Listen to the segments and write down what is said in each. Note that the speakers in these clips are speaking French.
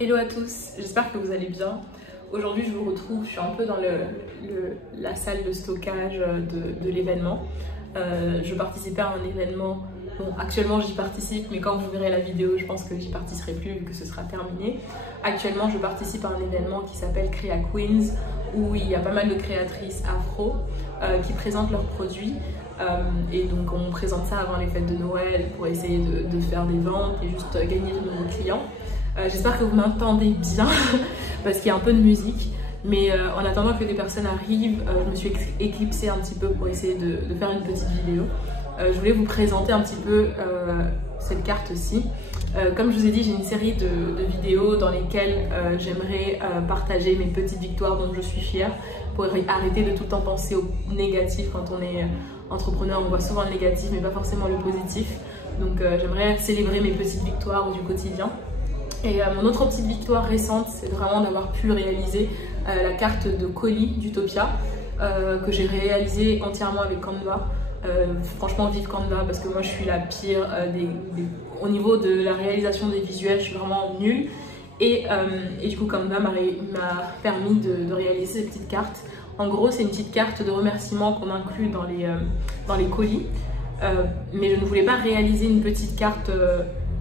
Hello à tous, j'espère que vous allez bien. Aujourd'hui je vous retrouve, je suis un peu dans la salle de stockage de l'événement. Je participais à un événement, bon actuellement j'y participe mais quand vous verrez la vidéo je pense que j'y participerai plus vu que ce sera terminé. Actuellement je participe à un événement qui s'appelle Crea Queens où il y a pas mal de créatrices afro qui présentent leurs produits. Et donc on présente ça avant les fêtes de Noël pour essayer de faire des ventes et juste gagner de nouveaux clients. J'espère que vous m'entendez bien parce qu'il y a un peu de musique, mais en attendant que des personnes arrivent, je me suis éclipsée un petit peu pour essayer de faire une petite vidéo. Je voulais vous présenter un petit peu cette carte-ci. Comme je vous ai dit, j'ai une série de vidéos dans lesquelles j'aimerais partager mes petites victoires dont je suis fière pour arrêter de tout le temps penser au négatif. Quand on est entrepreneur, on voit souvent le négatif mais pas forcément le positif. Donc j'aimerais célébrer mes petites victoires du quotidien. Et mon autre petite victoire récente, c'est vraiment d'avoir pu réaliser la carte de colis d'Utopia que j'ai réalisée entièrement avec Canva. Franchement, vive Canva parce que moi je suis la pire au niveau de la réalisation des visuels, je suis vraiment nulle. Et du coup, Canva m'a permis de réaliser cette petite carte. En gros, c'est une petite carte de remerciement qu'on inclut dans les colis. Mais je ne voulais pas réaliser une petite carte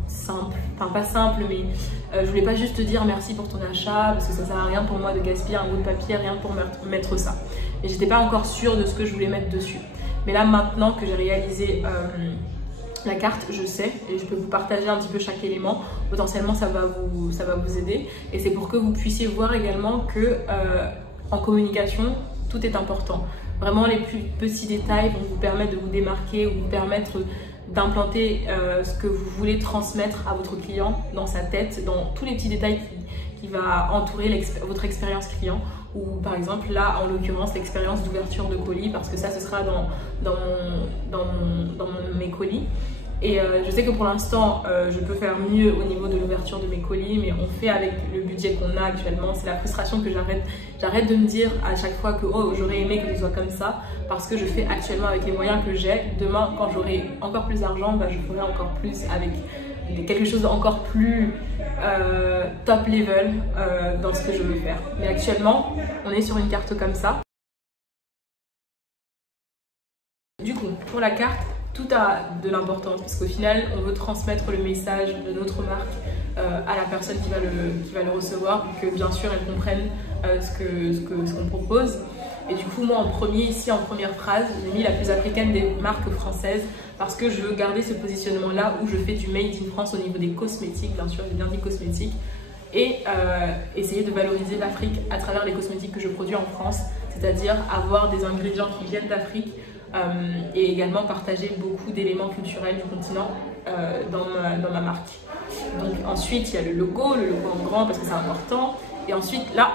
simple, enfin pas simple, mais je voulais pas juste te dire merci pour ton achat parce que ça sert à rien pour moi de gaspiller un bout de papier, rien pour mettre ça. Et j'étais pas encore sûre de ce que je voulais mettre dessus. Mais là maintenant que j'ai réalisé la carte, je sais et je peux vous partager un petit peu chaque élément. Potentiellement ça va vous aider et c'est pour que vous puissiez voir également que en communication tout est important. Vraiment les plus petits détails vont vous permettre de vous démarquer ou vous permettre d'implanter ce que vous voulez transmettre à votre client dans sa tête, dans tous les petits détails qui va entourer votre expérience client, ou par exemple là en l'occurrence l'expérience d'ouverture de colis, parce que ça ce sera dans mes colis. Et je sais que pour l'instant je peux faire mieux au niveau de l'ouverture de mes colis, mais on fait avec le budget qu'on a actuellement. C'est la frustration que j'arrête de me dire à chaque fois que oh, j'aurais aimé que ce soit comme ça, parce que je fais actuellement avec les moyens que j'ai. Demain quand j'aurai encore plus d'argent, bah, je ferai encore plus avec quelque chose d'encore plus top level dans ce que je veux faire. Mais actuellement on est sur une carte comme ça. Du coup pour la carte, tout a de l'importance parce qu'au final, on veut transmettre le message de notre marque à la personne qui va le recevoir pour que bien sûr elle comprenne ce qu'on propose. Et du coup, moi en premier, ici en première phrase, j'ai mis la plus africaine des marques françaises parce que je veux garder ce positionnement là où je fais du made in France au niveau des cosmétiques, bien sûr, j'ai bien dit cosmétiques, et essayer de valoriser l'Afrique à travers les cosmétiques que je produis en France, c'est-à-dire avoir des ingrédients qui viennent d'Afrique. Et également partager beaucoup d'éléments culturels du continent dans ma marque. Donc ensuite il y a le logo en grand parce que c'est important. Et ensuite là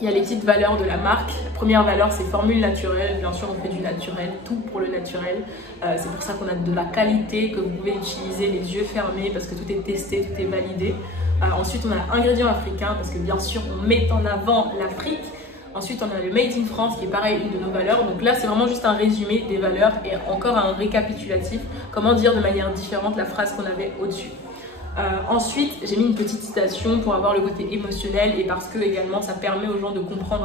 il y a les petites valeurs de la marque. La première valeur c'est formule naturelle. Bien sûr on fait du naturel, tout pour le naturel. C'est pour ça qu'on a de la qualité que vous pouvez utiliser les yeux fermés parce que tout est testé, tout est validé. Ensuite on a ingrédients africains parce que bien sûr on met en avant l'Afrique. Ensuite, on a le Made in France qui est pareil, une de nos valeurs. Donc là, c'est vraiment juste un résumé des valeurs et encore un récapitulatif. Comment dire de manière différente la phrase qu'on avait au-dessus. Ensuite, j'ai mis une petite citation pour avoir le côté émotionnel et parce que également, ça permet aux gens de comprendre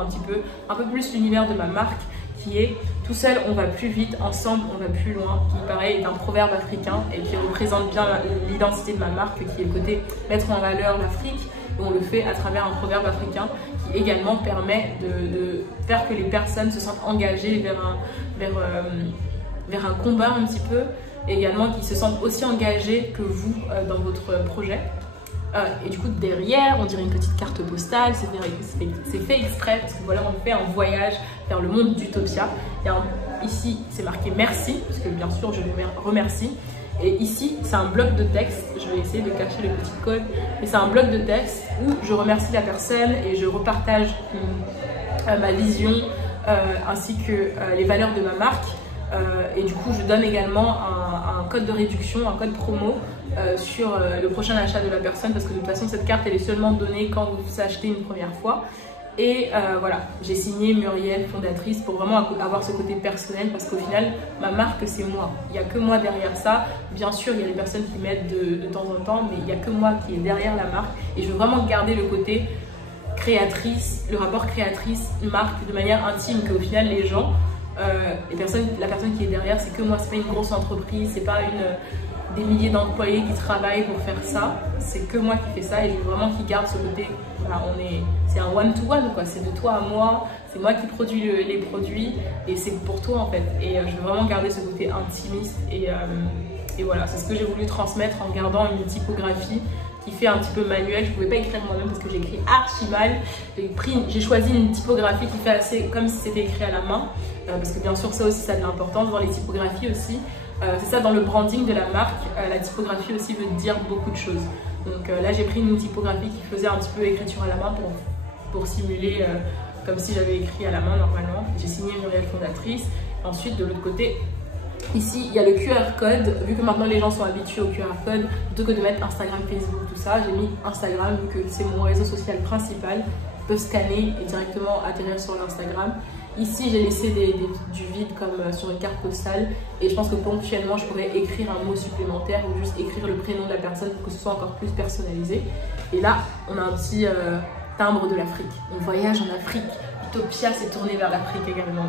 un peu plus l'univers de ma marque qui est « Tout seul, on va plus vite, ensemble, on va plus loin », qui pareil est un proverbe africain et qui représente bien l'identité de ma marque, qui est le côté mettre en valeur l'Afrique. On le fait à travers un proverbe africain qui également permet de faire que les personnes se sentent engagées vers un combat un petit peu, et également qui se sentent aussi engagées que vous dans votre projet. Et du coup derrière on dirait une petite carte postale, c'est fait exprès parce que voilà, on fait un voyage vers le monde d'Utopia. Ici c'est marqué merci, parce que bien sûr je les remercie. Et ici, c'est un bloc de texte, je vais essayer de cacher le petit code, mais c'est un bloc de texte où je remercie la personne et je repartage ma vision ainsi que les valeurs de ma marque. Et du coup, je donne également un code de réduction, un code promo sur le prochain achat de la personne parce que de toute façon, cette carte, elle est seulement donnée quand vous achetez une première fois. Et voilà, j'ai signé Muriel, fondatrice, pour vraiment avoir ce côté personnel parce qu'au final, ma marque, c'est moi. Il n'y a que moi derrière ça. Bien sûr, il y a des personnes qui m'aident de temps en temps, mais il n'y a que moi qui est derrière la marque. Et je veux vraiment garder le côté créatrice, le rapport créatrice-marque de manière intime, qu'au final, les gens, la personne qui est derrière, c'est que moi. C'est pas une grosse entreprise, c'est pas des milliers d'employés qui travaillent pour faire ça, c'est que moi qui fais ça et je veux vraiment qu'ils gardent ce côté, voilà, c'est un one-to-one quoi, c'est de toi à moi, c'est moi qui produis les produits et c'est pour toi en fait. Et je veux vraiment garder ce côté intimiste et voilà, c'est ce que j'ai voulu transmettre en gardant une typographie qui fait un petit peu manuel. Je pouvais pas écrire moi-même parce que j'écris archi mal. J'ai choisi une typographie qui fait assez comme si c'était écrit à la main parce que bien sûr ça aussi ça a de l'importance dans les typographies aussi. C'est ça, dans le branding de la marque, la typographie aussi veut dire beaucoup de choses. Donc là, j'ai pris une typographie qui faisait un petit peu écriture à la main pour simuler comme si j'avais écrit à la main normalement. J'ai signé Muriel, fondatrice. Ensuite, de l'autre côté, ici, il y a le QR code. Vu que maintenant les gens sont habitués au QR code, plutôt que de mettre Instagram, Facebook, tout ça, j'ai mis Instagram vu que c'est mon réseau social principal. Ils peuvent scanner et directement atterrir sur l'Instagram. Ici, j'ai laissé du vide comme sur une carte postale et je pense que ponctuellement, je pourrais écrire un mot supplémentaire ou juste écrire le prénom de la personne pour que ce soit encore plus personnalisé. Et là, on a un petit timbre de l'Afrique. On voyage en Afrique. Utopia s'est tournée vers l'Afrique également.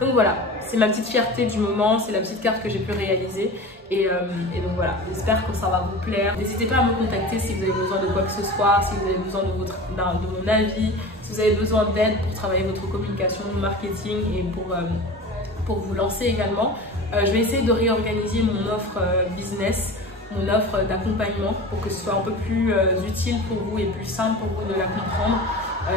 Donc voilà, c'est ma petite fierté du moment, c'est la petite carte que j'ai pu réaliser. Et donc voilà, j'espère que ça va vous plaire. N'hésitez pas à me contacter si vous avez besoin de quoi que ce soit, si vous avez besoin de mon avis, si vous avez besoin d'aide pour travailler votre communication, marketing et pour vous lancer également. Je vais essayer de réorganiser mon offre business, mon offre d'accompagnement pour que ce soit un peu plus utile pour vous et plus simple pour vous de la comprendre.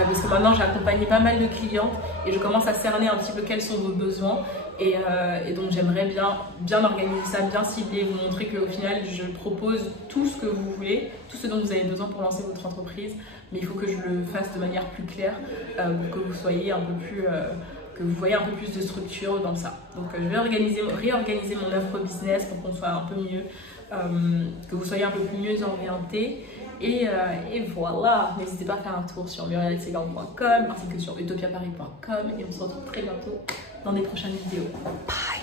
Parce que maintenant j'ai accompagné pas mal de clientes et je commence à cerner un petit peu quels sont vos besoins et donc j'aimerais bien organiser ça, bien cibler, vous montrer qu'au final je propose tout ce que vous voulez, tout ce dont vous avez besoin pour lancer votre entreprise, mais il faut que je le fasse de manière plus claire pour que vous soyez un peu plus que vous voyez un peu plus de structure dans ça. Donc je vais réorganiser mon offre business pour qu'on soit un peu mieux, que vous soyez un peu plus mieux orienté. Et voilà, n'hésitez pas à faire un tour sur murielsegal.com ainsi que sur utopiaparis.com et on se retrouve très bientôt dans des prochaines vidéos. Bye!